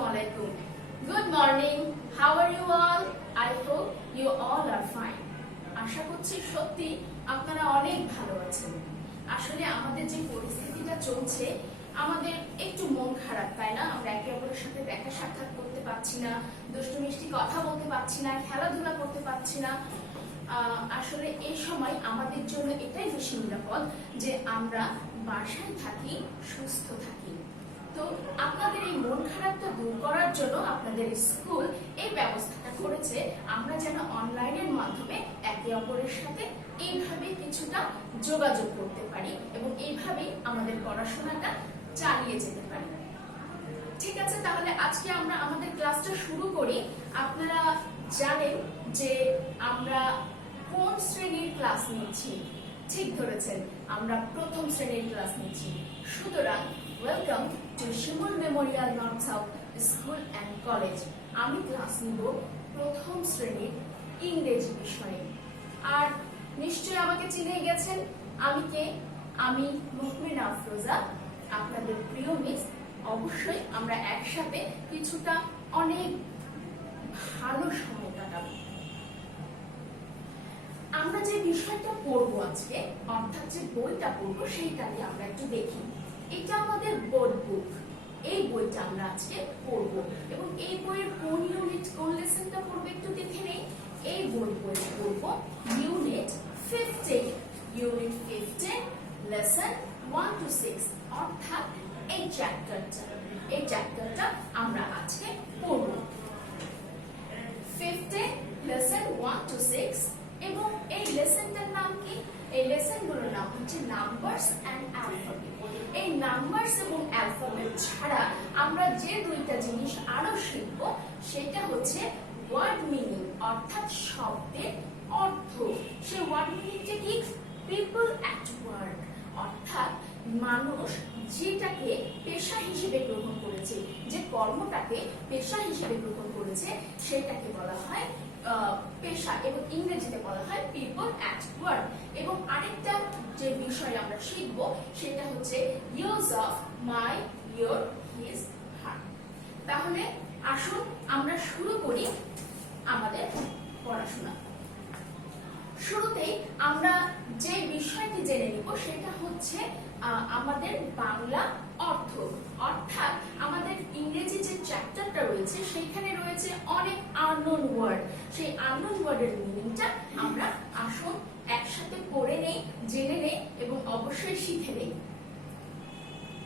Assalamualaikum. Good morning. How are you all? I hope you all are fine. আশা করছি সত্যি আপনারা অনেক ভালো আছেন। আসলে আমাদের যে পরিস্থিতিটা চলছে আমাদের একটু মন খারাপ, তাই না? আমরা একে অপরের সাথে দেখা সাক্ষাৎ করতে পারছি না, দুষ্টু মিষ্টি কথা বলতে পারছি না, খেলাধুলা করতে পারছি না। আসলে এই সময় আমাদের জন্য এটাই বেশি নিরাপদ যে আমরা বাসায় থাকি, সুস্থ থাকি। তো আপনাদের এই মন খারাপটা দূর করার জন্য আপনাদের স্কুল এই ব্যবস্থাটা করেছে আমরা যেন অনলাইনের মাধ্যমে একে অপরের সাথে এইভাবে কিছুটা যোগাযোগ করতে পারি এবং এইভাবেই আমাদের পড়াশোনাটা চালিয়ে যেতে পারি। ঠিক আছে, তাহলে আজকে আমরা আমাদের ক্লাসটা শুরু করি। আপনারা জানেন যে আমরা কোন শ্রেণীর ক্লাস নিচ্ছি? ঠিক ধরেছেন, আমরা প্রথম শ্রেণীর ক্লাস নিচ্ছি। সুতরাং welcome to Shimul Memorial north south school and college. আমি ক্লাস নিব প্রথম শ্রেণীর ইংরেজি বিষয়ে। আর নিশ্চয়ই আমাকে চিনে গেছেন, আমি কে? আমি মুহমিনা আফরোজা, আপনাদের প্রিয় মিস। অবশ্যই আমরা একসাথে কিছুটা অনেক ভালো সময় কাটাবো। আমরা যে বিষয়টা পড়বো আজকে, অর্থাৎ যে বইটা পড়বো সেইটাকে আমরা একটু দেখি। এটা আমাদের বোর্ড বুক। এই বইটা আমরা আজকে পড়বো এবং এই বইয়ের কোন ইউনিট, কোন লেসনটা পড়বো একটু দেখে নেই। এই বই পড়বো ইউনিট 15, ইউনিট 15 লেসন 1 to 6, অর্থাৎ এই চ্যাপ্টারটা আমরা আজকে পড়বো। 15 লেসন 1 to 6 এবং এই লেসনটার নাম কি? এই লেসনগুলোর নাম হচ্ছে নাম্বারস এন্ড অ্যালফাবেট। এই নাম্বারস এবং অ্যালফাবেট ছাড়া আমরা যে দুইটা জিনিস আরো শিখবো সেটা হচ্ছে ওয়ার্ড মিনিং, অর্থাৎ শব্দের অর্থ। সেই ওয়ার্ড মিনিংটা কি? পিপল অ্যাট ওয়ার্ক, অর্থাৎ মানুষ যেটাকে পেশা হিসেবে গ্রহণ করেছে, যে কর্মটাকে পেশা হিসেবে গ্রহণ করেছে সেটাকে বলা হয় পেশা এবং ইংরেজিতে বলা হয় পিপল অ্যাট ওয়ার্ক। এবং আরেকটা যে বিষয় আমরা শিখব সেটা হচ্ছে use of my, your, his, her. তাহলে আসুন আমরা শুরু করি আমাদের পড়াশোনা। শুরুতেই আমরা যে বিষয়টি জেনে নিব সেটা হচ্ছে আমাদের বাংলা অর্থ, অর্থাৎ আমাদের ইংরেজি যে চ্যাপ্টারটা রয়েছে সেখানে রয়েছে অনেক আননোন ওয়ার্ড। সেই আননোন ওয়ার্ডের মিনিংটা আমরা আসুন একসাথে পড়ে নেই, জেনে নেই এবং অবশ্যই শিখে নেই।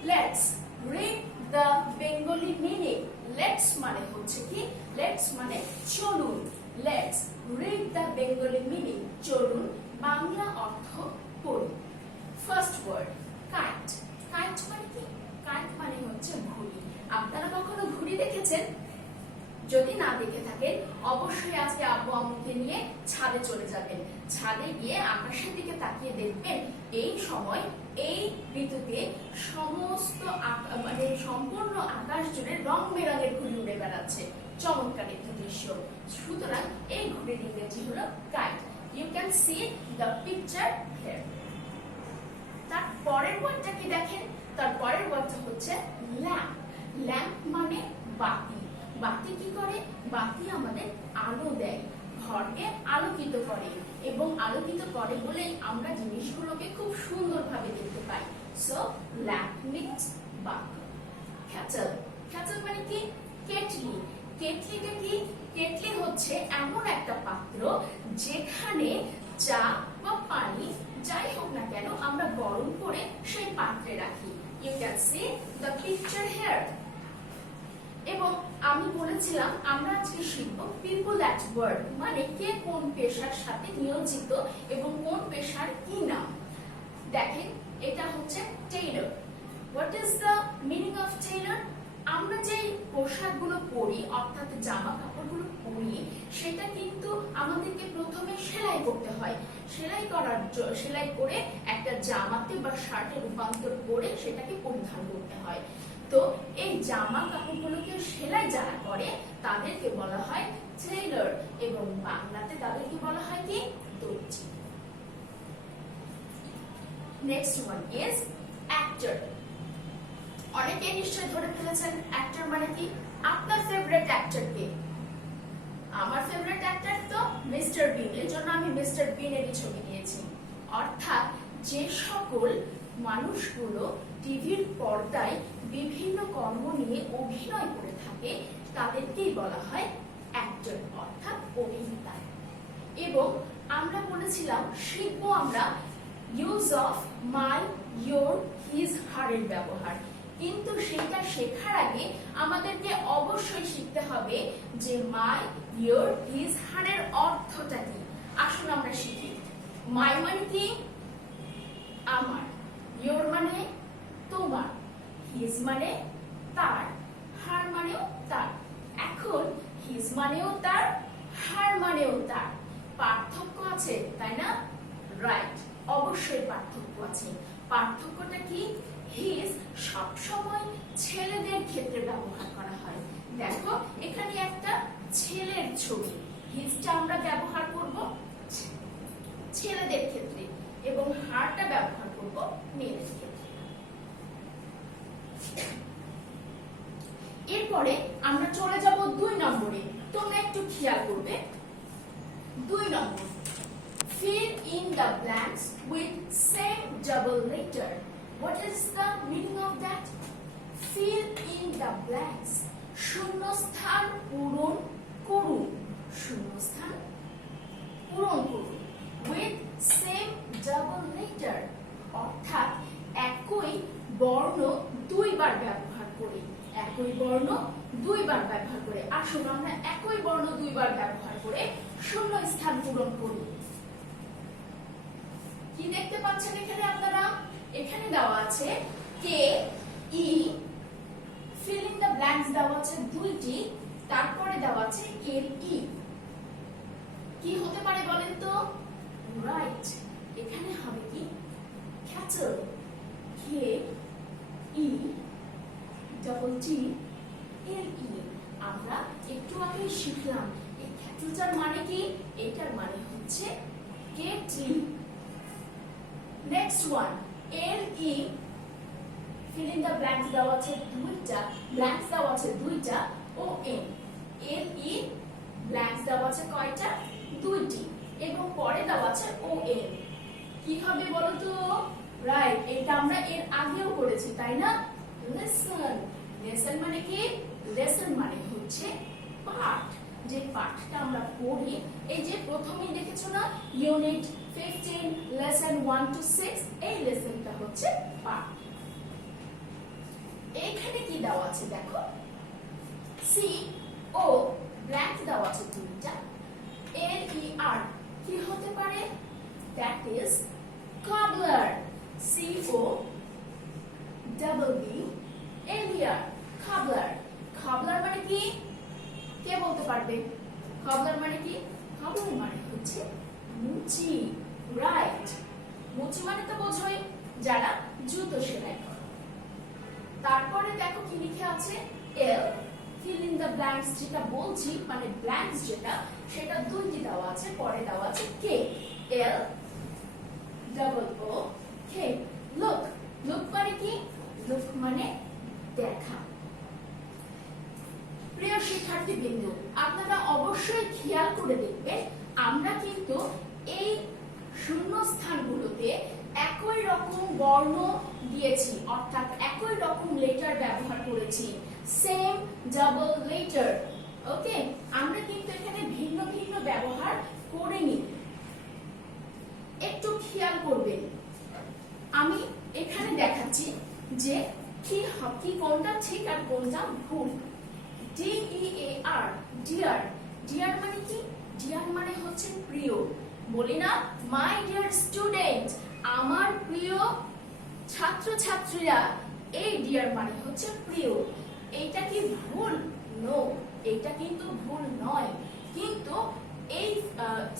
Let's read the Bengali meaning. Let's মানে হচ্ছে কি? লেটস মানে চলুন। Let's read the Bengali meaning. চলুন বাংলা অর্থ পড়ি। First word kite. কাইট মানে কি? কাইট মানে হচ্ছে ঘুড়ি। আপনারা কখনো ঘুড়ি দেখেছেন? যদি না দেখে থাকেন অবশ্যই আজকে আব্বু আম্মুকে নিয়ে ছাদে চলে যাবেন। ছাদে গিয়ে আকাশের দিকে তাকিয়ে দেখবেন এই সময় এই ঋতুতে সমস্ত মানে সম্পূর্ণ আকাশ জুড়ে রং বেরঙের ঘুড়ি উড়ে বেড়াচ্ছে। চমৎকার একটি দৃশ্য। সুতরাং এই ঘুড়ির ইংরেজি হলো kite. You can see the picture here. তার পরের ওয়ার্ডটা কি দেখেন? তার পরের ওয়ার্ডটা হচ্ছে ল্যাম্প। ল্যাম্প মানে বাতি। বাতি কি করে? বাতি আমাদের আলো দেয়, ঘরকে আলোকিত করে এবং আলোকিত করে বলেই আমরা জিনিসগুলোকে খুব সুন্দরভাবে দেখতে পাই। সো ল্যাম্প মিন্স বাতি। ক্যাটল। ক্যাটল মানে কি? কেটলি। কেটলিটা কি? কেটলি হচ্ছে এমন একটা পাত্র যেখানে চা বা পানি যাই হোক না কেন আমরা গরম করে সেই পাত্রে রাখি। You can see the picture here. এবং আমি বলেছিলাম আমরা আজকে শিখব পিপল অ্যাট ওয়ার্ক, মানে কে কোন পেশার সাথে নিয়োজিত এবং কোন পেশার কি নাম। দেখেন এটা হচ্ছে Taylor. What is the meaning of Taylor? আমরা যে পোশাকগুলো পরি অর্থাৎ জামা কাপড়গুলো পরি সেটা কিন্তু আমাদেরকে প্রথমে সেলাই করতে হয়। সেলাই করে একটা জামাতে বা শার্টে রূপান্তর করে সেটাকে পরিধান করতে হয়। তো এই জামা কাপড়গুলোকে সেলাই যারা করে তাদেরকে বলা হয় টেইলর এবং বাংলাতে তাদেরকে বলা হয় কি? দর্জি। Next one is actor. অনেকে নিশ্চয়ই ধরে ফেলেছেন অ্যাক্টর মানে কি। আপনার ফেভারিট অ্যাক্টর কে? আমার ফেভারিট অ্যাক্টর তো মিস্টার বিন, এর জন্য আমি মিস্টার বিনেরই ছবি নিয়েছি। অর্থাৎ যে সকল মানুষগুলো টিভির পর্দায় বিভিন্ন কর্ম নিয়ে অভিনয় করে থাকে তাদেরকেই বলা হয় অ্যাক্টর অর্থাৎ অভিনেতা। এবং আমরা বলেছিলাম শিখবো আমরা use of my, your, his, হারের ব্যবহার। কিন্তু সেটা শেখার আগে আমাদেরকে অবশ্যই শিখতে হবে যে মাই, ইয়োর, হিজ, হারের অর্থটা কি। আসুন আমরা শিখি। মাই মানে কি? আমার। ইয়োর মানে তোমার। হিজ মানে তার। হার মানেও তার। এখন হিজ মানেও তার, হার মানেও তার। পার্থক্য আছে তাই না? রাইট, অবশ্যই পার্থক্য আছে। পার্থক্যটা কি? হিজ সবসময় ছেলেদের ক্ষেত্রে ব্যবহার করা হয়। দেখো এখানে একটা ছেলের ছবি, হিজটা আমরা ব্যবহার করব ছেলেদের ক্ষেত্রে এবং হারটা ব্যবহার করব মেয়েদের ক্ষেত্রে। এরপরে আমরা চলে যাব 2 নম্বরে। তোমরা একটু খেয়াল করবে 2 নম্বর, fill in the blanks with same double letter. What is the meaning of that? Fill in the blanks. শূন্যস্থান পূরণ করুন। শূন্যস্থান পূরণ করুন। With same double letter. অর্থাৎ একই বর্ণ দুইবার ব্যবহার করে। একই বর্ণ দুইবার ব্যবহার করে। আসুন আমরা একই বর্ণ দুইবার ব্যবহার করে শূন্য স্থান পূরণ করি। কি দেখতে পাচ্ছেন এখানে আপনারা? এখানে দেওয়া আছে কে, ই, fill in the blanks দেওয়া আছে দুইটি, তারপরে দেওয়া আছে এর ই। কি হতে পারে বলেন তো? রাইট, এখানে হবে কি? ক্যাটল। কে, ই, ডাবল টি, এর ই। আমরা একটু আগে শিখলাম এই ক্যাটলটার মানে কি? এটার মানে হচ্ছে kettle. Next one, L E, fill in the blanks দেওয়া আছে দুইটা, ব্ল্যাঙ্কস দেওয়া আছে দুইটা, ও এন। এল ই ব্ল্যাঙ্কস দেওয়া আছে কয়টা? দুইটি, এবং পরে দেওয়া আছে ও এন। কি হবে বলো তো? রাইট, এটা আমরা এর আগেও করেছি তাই না? লিসন। লেসন মানে কি? লেসন মানে হচ্ছে পাঠ। যে পাঠটা আমরা পড়ি, এই যে প্রথমেই দেখেছো না ইউনিট 15 লেসন 1 to 6, এই লেসনটা হচ্ছে পাঠ। এখানে কি দেওয়া আছে দেখো, সি ও ব্ল্যাঙ্ক দেওয়া আছে দুইটা, এল ই আর কি হতে পারে? That is cobbler. C O double B L E R, cobbler. cobbler মানে কি? কে বলতে পারবে? cobbler মানে কি? cobbler মানে হচ্ছে মুচি। রাইট, মুচি মানে তো বোঝোই যারা জুতো সেলাই করে। তারপরে দেখো কি লিখে আছে? এল, fill in the blanks যেটা বলছি মানে ব্ল্যাঙ্কস যেটা, সেটা দুইটি দেওয়া আছে, পরে দেওয়া আছে কে। এল ডাবল ও কে। লুক। লুক মানে কি? লুক মানে দেখা। প্রিয় শিক্ষার্থী বিন্দু, আপনারা অবশ্যই খেয়াল করে দেখবেন আমরা কিন্তু এই শূন্যস্থানগুলোতে একই রকম বর্ণ দিয়েছি, অর্থাৎ একই রকম লেটার ব্যবহার করেছি, সেম ডাবল লেটার। ওকে, আমরা কিন্তু এখানে ভিন্ন ভিন্ন ব্যবহার করিনি। একটু খেয়াল করবেন, আমি এখানে দেখাচ্ছি যে কি কোনটা ঠিক আর কোনটা ভুল। ডি ই এ আর, ডিয়ার। ডিয়ার মানে কি? ডিয়ার মানে হচ্ছে প্রিয়। বলি না মাই ডিয়ার স্টুডেন্ট, আমার প্রিয় ছাত্রছাত্রীরা, এই ডিয়ার মানে হচ্ছে প্রিয়। এইটা কি ভুল? নো, এটা কিন্তু ভুল নয়। কিন্তু এই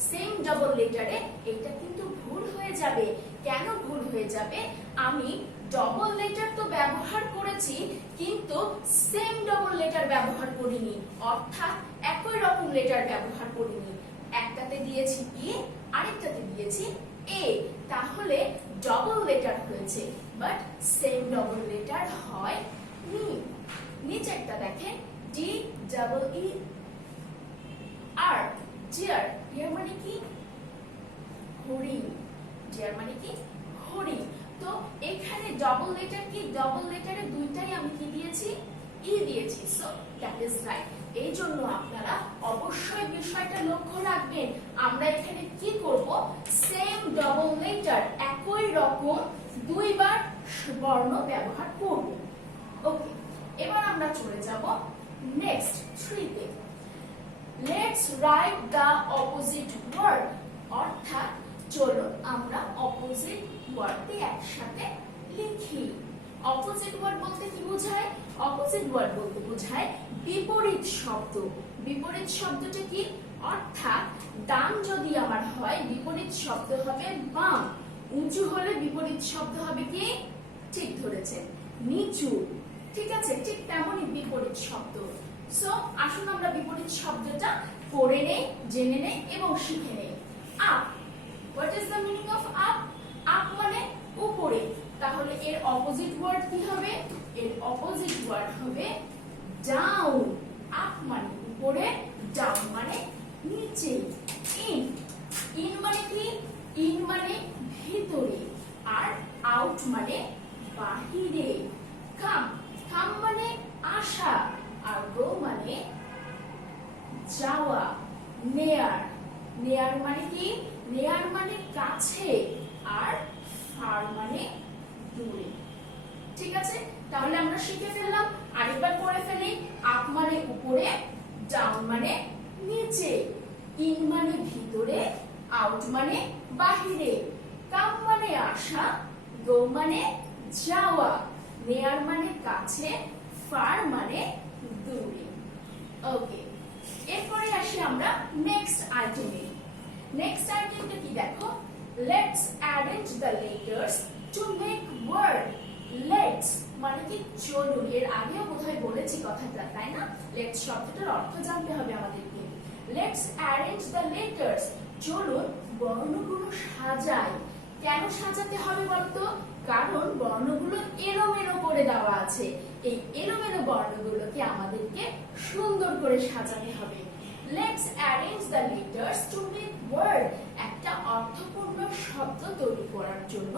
সেম ডাবল লেটারে এটা কিন্তু ভুল হয়ে যাবে। কেন ভুল হয়ে যাবে? আমি ডবল লেটার তো ব্যবহার করেছি কিন্তু সেম ডবল লেটার ব্যবহার করিনি, অর্থাৎ একই রকম লেটার ব্যবহার করিনি। একটাতে দিয়েছি ই, আরেকটাতে দিয়েছি এ, তাহলে ডবল লেটার হয়েছে, বাট সেম ডবল লেটার হয় নি। নিচেরটা দেখেন ডি ডাবল ই আর, ডিয়ার। ডিয়ার মানে কি? হরিণ। ডিয়ার মানে কি? হরিণ। তো এখানে ডবল লেটার কি? ডবল লেটারে দুইটাই আমি কি দিয়েছি? ই দিয়েছি। So that is right. এই জন্য আপনারা অবশ্যই বিষয়টা লক্ষ্য রাখবেন, আমরা এখানে কি করব? সেম ডবল লেটার, একই রকম দুইবার বর্ণ ব্যবহার করব। ওকে, এবার আমরা চলে যাব নেক্সট 3 তে। Let's write the opposite word. অর্থাৎ চলো আমরা অপোজিট ওয়ার্ডটি একসাথে লিখি। অপোজিট ওয়ার্ড বলতে কি বোঝায়? অপোজিট ওয়ার্ড বলতে বোঝায় বিপরীত শব্দ। বিপরীত শব্দটা কি? অর্থাৎ ডান যদি আমার হয়, বিপরীত শব্দ হবে বাম। উঁচু হলে বিপরীত শব্দ হবে কি? ঠিক ধরেছেন, নিচু। ঠিক আছে, ঠিক তেমনই বিপরীত শব্দ। সো আসুন আমরা বিপরীত শব্দটা পড়ে নেই, জেনে নেই এবং শিখে নেই। Up. What is the meaning of up? Up মানে উপরে। তাহলে এর অপোজিট ওয়ার্ড কি হবে? এর অপোজিট ওয়ার্ড হবে ডাউন। আপ মানে উপরে, ডাউন মানে নিচে। ইন। ইন মানে কি? ইন মানে ভিতরে, আর আউট মানে বাহিরে। কাম। কাম মানে আসা, আর গো মানে যাওয়া। নেয়ার। নেয়ার মানে কি? নেয়ার মানে কাছে, আর ফার মানে দূরে। ঠিক আছে, তাহলে আমরা শিখে ফেললাম। আরেকবার পড়ে ফেলি। আপ মানে উপরে, ডাউন মানে নিচে, ইন মানে ভিতরে, আউট মানে বাহিরে, কাম মানে আসা, গো মানে যাওয়া, নেয়ার মানে কাছে, ফার মানে দূরে। ওকে, এরপরে আসি আমরা নেক্সট আইটেমে। নেক্সট আইটেমটা কি দেখো? Let's arrange the letters to make word. Let's মানে কি? চলুন। এর আগেও বোধহয় বলেছি কথাটা, তাই না? লেটস শব্দটার অর্থ জানতে হবে আমাদেরকে। Let's arrange the letters. চলুন বর্ণগুলো সাজাই। কেন সাজাতে হবে বলতো? কারণ বর্ণগুলো এলোমেলো করে দেওয়া আছে। এই এলোমেলো বর্ণগুলোকে আমাদেরকে সুন্দর করে সাজাতে হবে। Let's arrange the letters to make word. একটা অর্থপূর্ণ শব্দ তৈরি করার জন্য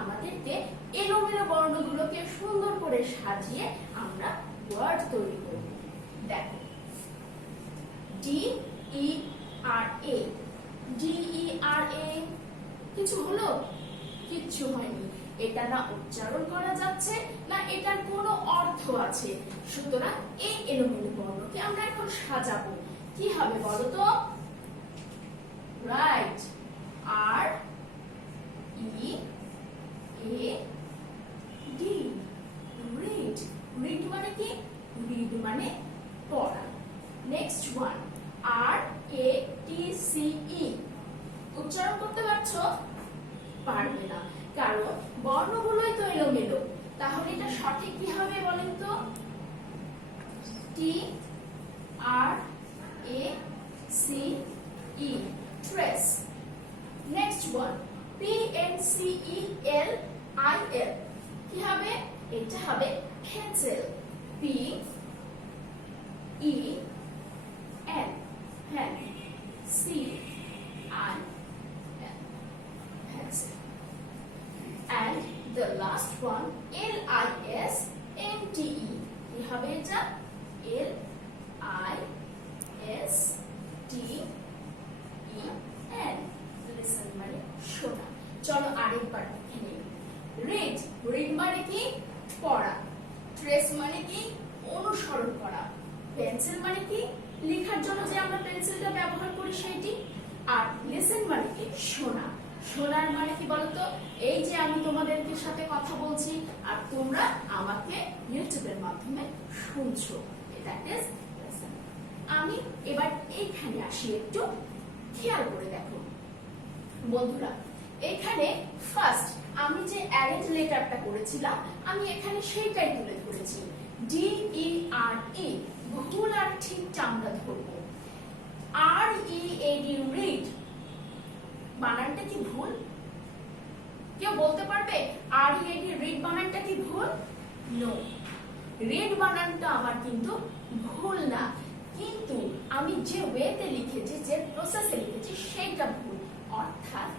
আমাদেরকে এলোমেলো বর্ণগুলোকে সুন্দর করে সাজিয়ে আমরা ওয়ার্ড তৈরি করব। দেখো, ডি ই আর এ। ডি ই আর এ। কিছু হলো? কিচ্ছু হয়নি। এটা না উচ্চারণ করা যাচ্ছে, না এটার কোনো অর্থ আছে। সুতরাং এই এলোমেলো বর্ণকে আমরা এখন সাজাবো। কি হবে বলো তো? Right. R E A D. Read. Read মানে কি? রিড মানে পড়া। Next one, R A T C E. উচ্চারণ করতে পারছো? পারবে না, কারণ বর্ণগুলোই তো এলোমেলো। তাহলে এটা সঠিক কি হবে বলেন তো? T R A C E, trace. Next one, P N C E L I L. কি হবে? এটা হবে pencil. P E N, pen, C I L, pencil. And the last one, L I S N T E. কি হবে এটা? L I S T E N. Listen মানে শোনা। চলো আরেকবার দেখে নিই। Read. Read মানে কি? পড়া। Trace মানে কি? অনুসরণ করা। Pencil মানে কি? লেখার জন্য যে আমরা পেন্সিলটা ব্যবহার করি সেটি। আর লিসেন মানে কি? শোনা। শোনার মানে কি বলতো? এই যে আমি তোমাদেরকে সাথে কথা বলছি আর তোমরা আমাকে ইউটিউবের মাধ্যমে শুনছো, দ্যাট ইজ লিসেন। আমি এবার এইখানে আসি, একটু খেয়াল করে দেখো বন্ধুরা। এখানে ফার্স্ট আমি যে অ্যারেঞ্জ লেটারটা করেছিলাম, আমি এখানে সেইটাই তুলে ধরেছি। ডি ই আর ই, ভুল আর ঠিকটা আমরা ধরবো। আর ই এ ডি, রিড, বানানটা কি ভুল? কেউ বলতে পারবে আর ই এ ডি রিড বানানটা কি ভুল? নো। রেড বানানটা আমার কিন্তু ভুল না, কিন্তু আমি যে ওয়েতে লিখেছি, যে প্রসেসে লিখেছি সেইটা ভুল। অর্থাৎ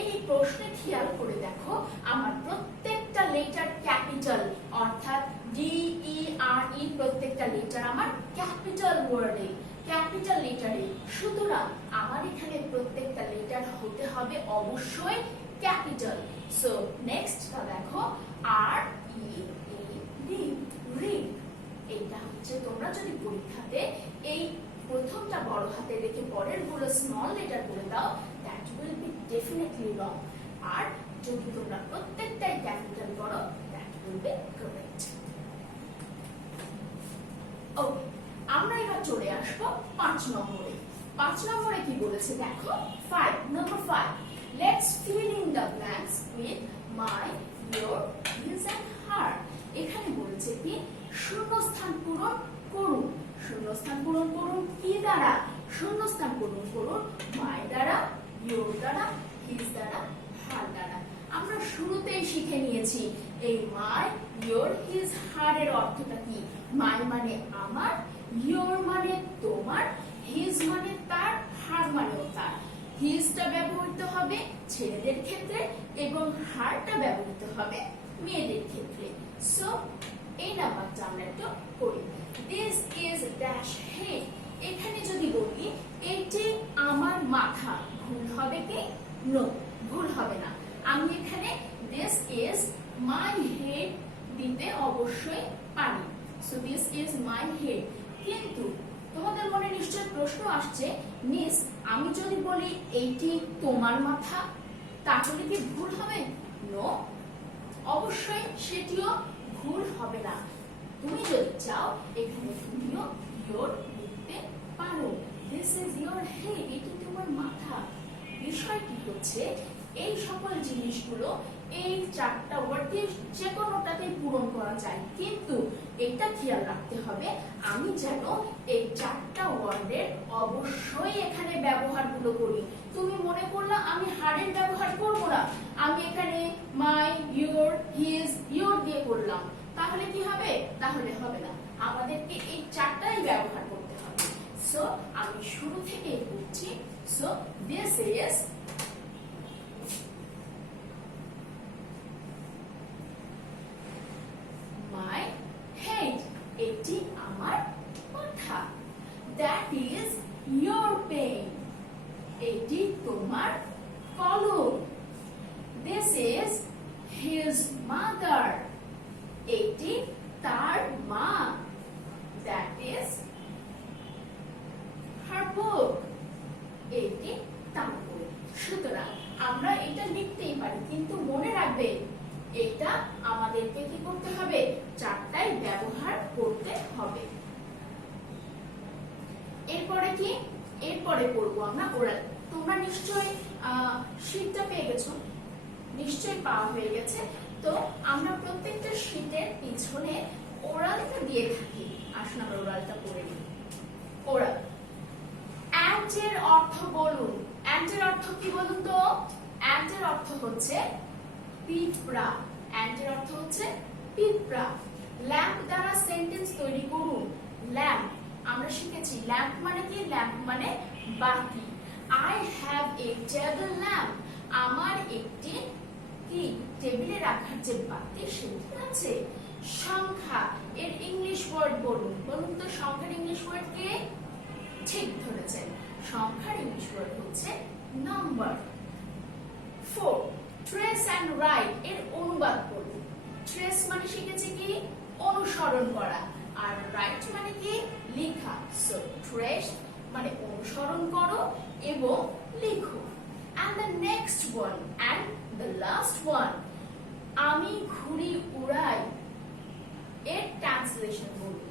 এই প্রশ্নে খেয়াল করে দেখো, আমার প্রত্যেকটা লেটার ক্যাপিটাল, অর্থাৎ DERE প্রত্যেকটা লেটার আমার ক্যাপিটাল ওয়ার্ডে, ক্যাপিটাল লেটারে। সুতরাং আমার এখানে প্রত্যেকটা লেটার হতে হবে অবশ্যই ক্যাপিটাল। সো নেক্সট দেখো READ, রিড। এটা হচ্ছে তোমরা যদি পরীক্ষাতে এই প্রথমটা বড় হাতে রেখে পরের গুলো স্মল লেটার করে দাও, দ্যাট উইল বি ডেফিনেটলি রং। আর যদি তোমরা প্রত্যেকটাই ক্যাপিটাল করো, দ্যাট উইল বি কারেক্ট। ওকে, আমরা এবার চলে আসবো 5 নম্বরে। 5 নম্বরে কি বলেছে দেখো, 5 number 5, let's fill in the blanks with my, your, his and her। এখানে বলেছে কি শূন্যস্থান পূরণ করুন। শূন্যস্থান পূরণ করুন কি দ্বারা? শূন্যস্থান পূরণ করুন my দ্বারা, your দ্বারা, his দ্বারা, her দ্বারা। আমরা শুরুতেই শিখে নিয়েছি এই my, your, his, her এর অর্থটা কি। my মানে আমার, your মানে তোমার, his মানে তার, her মানেও তার। his টা ব্যবহৃত হবে ছেলেদের ক্ষেত্রে এবং her টা ব্যবহৃত হবে মেয়েদের ক্ষেত্রে। সো এই নাম্বারটা আমরা একটু করি। This is dash head। এখানে যদি বলি এটি আমার মাথা, ভুল হবে কি? নো, ভুল হবে না। আমি এখানে this is my head দিতে অবশ্যই পারি। So this is my head। কিন্তু তোমাদের মনে নিশ্চয় প্রশ্ন আসছে, মিস আমি যদি বলি এইটি তোমার মাথা, তাহলে কি ভুল হবে? নো, অবশ্যই সেটিও ভুল হবে না। তুমি যদি চাও এখানে তুমিও your লিখতে পারো। This is your head, এটি তোমার মাথা। বিষয়টি হচ্ছে এই সকল জিনিসগুলো এই 4টা ওয়ার্ড দিয়ে যে কোনোটাতেই পূরণ করা যায়, কিন্তু এটা খেয়াল রাখতে হবে আমি যেন এই 4টা ওয়ার্ডের অবশ্যই এখানে ব্যবহারগুলো করি। তুমি মনে করলা আমি হারের ব্যবহার করব না, আমি এখানে মাই, ইউর, হিজ, ইউর দিয়ে করলাম, তাহলে কি হবে? তাহলে হবে না। আমাদেরকে এই 4টাই ব্যবহার করতে হবে। সো আমি শুরু থেকেই বলছি। So this is my head, এটি আমার মাথা। That is your pen, এটি তোমার কলম। This is his mother, এটি তার মা। That is her book, এটি তার বই। সুতরাং আমরা এটা লিখতেই পারি, কিন্তু মনে রাখবে এটা আমাদেরকে কি করতে হবে? 4টাই ব্যবহার করতে হবে। এরপরে কি? এরপরে পড়বো আমরা ওরাল। তোমরা নিশ্চয়ই শীটটা পেয়ে গেছো, নিশ্চয়ই পাওয়া হয়ে গেছে। তো আমরা প্রত্যেকটা শীটের পিছনে ওরালটা দিয়ে থাকি। আসুন আমরা ওরালটা পড়ে নিই। ওরাল। অ্যান্ট এর অর্থ বলুন। অ্যান্ট এর অর্থ কি বলুন তো? অ্যান্ট এর অর্থ হচ্ছে পিঁপড়া। অ্যান্ট এর অর্থ হচ্ছে পিঁপড়া। ল্যাম্প দ্বারা সেন্টেন্স তৈরি করুন। ল্যাম্প আমরা শিখেছি, ল্যাম্প মানে কি? ল্যাম্প মানে বাতি। I have a table lamp, আমার একটি কি টেবিলে রাখার যে বাতি সেটি আছে। সংখ্যা এর ইংলিশ ওয়ার্ড বলুন। বলুন তো সংখ্যার ইংলিশ ওয়ার্ড কি? ঠিক ধরেছেন, সংখ্যার ইংলিশ ওয়ার্ড হচ্ছে নাম্বার। 4 ট্রেস এন্ড রাইট এর অনুবাদ করুন। ট্রেস মানে শিখেছি কি? অনুসরণ করা, আর রাইট মানে কি? লেখা। সো ট্রেস মানে অনুসরণ করো এবং লিখো। and the next one and the last one, আমি ঘুড়ি উড়াই এর ট্রান্সলেশন বলুন।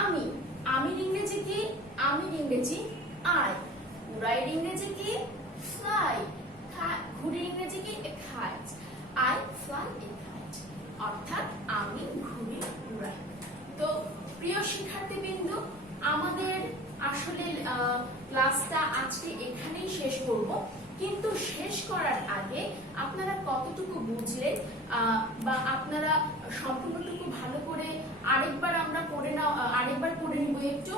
আমি, আমির ইংরেজি কি? আমির ইংরেজি আই। উড়াইয়ের ইংরেজি কি? ফ্লাই। ঘুড়ির ইংরেজি কি? A kite. I fly a kite, অর্থাৎ আমি ঘুড়ি উড়াই। তো প্রিয় শিক্ষার্থীবৃন্দ, আমাদের আসলে ক্লাসটা আজকে এখানেই শেষ করব। কিন্তু শেষ করার আগে আপনারা কতটুকু বুঝলেন বা আপনারা সম্পূর্ণটুকু ভালো করে আরেকবার পড়ে নিব একটু।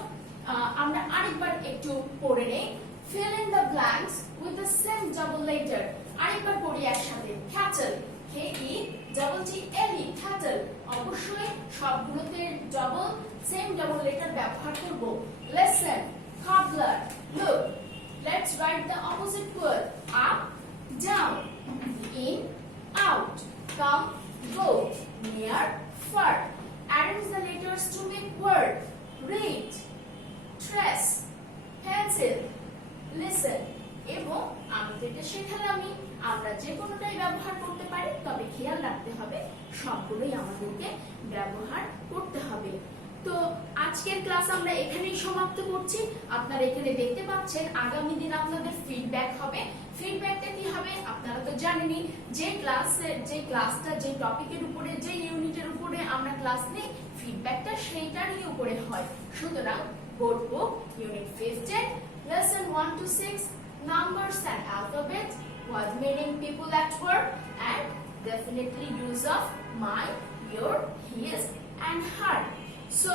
আমরা আরেকবার একটু পড়ে নেই। Fill in the blanks with the same double letter. আরেকবার পড়ি একসাথে। Cattle, K-E-T-T-L-E, cattle. অবশ্যই সবগুলোতে সেম ডাবল লেটার ব্যবহার করব। Lesson, cobbler. Look, let's write the opposite word. Up, down, in, out, come, go, near, far. Arrange the letters to make word. Read, trace, pencil, listen. এবং আমি যেটা শেখালামই আমরা যে কোনোটাই ব্যবহার করতে পারি, তবে খেয়াল রাখতে হবে সবগুলোই আমাদেরকে ব্যবহার করতে হবে। তো আজকের ক্লাস আমরা এখানেই সমাপ্ত করছি। আপনারা এখানে দেখতে পাচ্ছেন আগামী দিন আপনাদের ফিডব্যাক হবে। ফিডব্যাকটা কি হবে আপনারা তো জানেনই, যে ক্লাসটা যে টপিকের উপরে, যে ইউনিটের উপরে আমরা ক্লাস নিই, ফিডব্যাকটা সেইটারই উপরে হয়। সুতরাং board book unit 15 lesson 1 to 6 numbers and alphabet, word meaning, people at work, and definitely use of my, your, his and her. So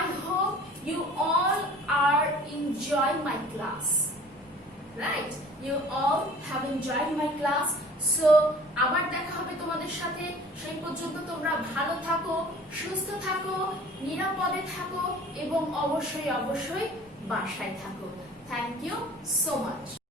I hope you all are enjoy my class, right? You all have enjoyed my class. So আবার দেখা হবে তোমাদের সাথে। সেই পর্যন্ত তোমরা ভালো থাকো, সুস্থ থাকো, নিরাপদে থাকো এবং অবশ্যই বাসায় থাকো। Thank you so much.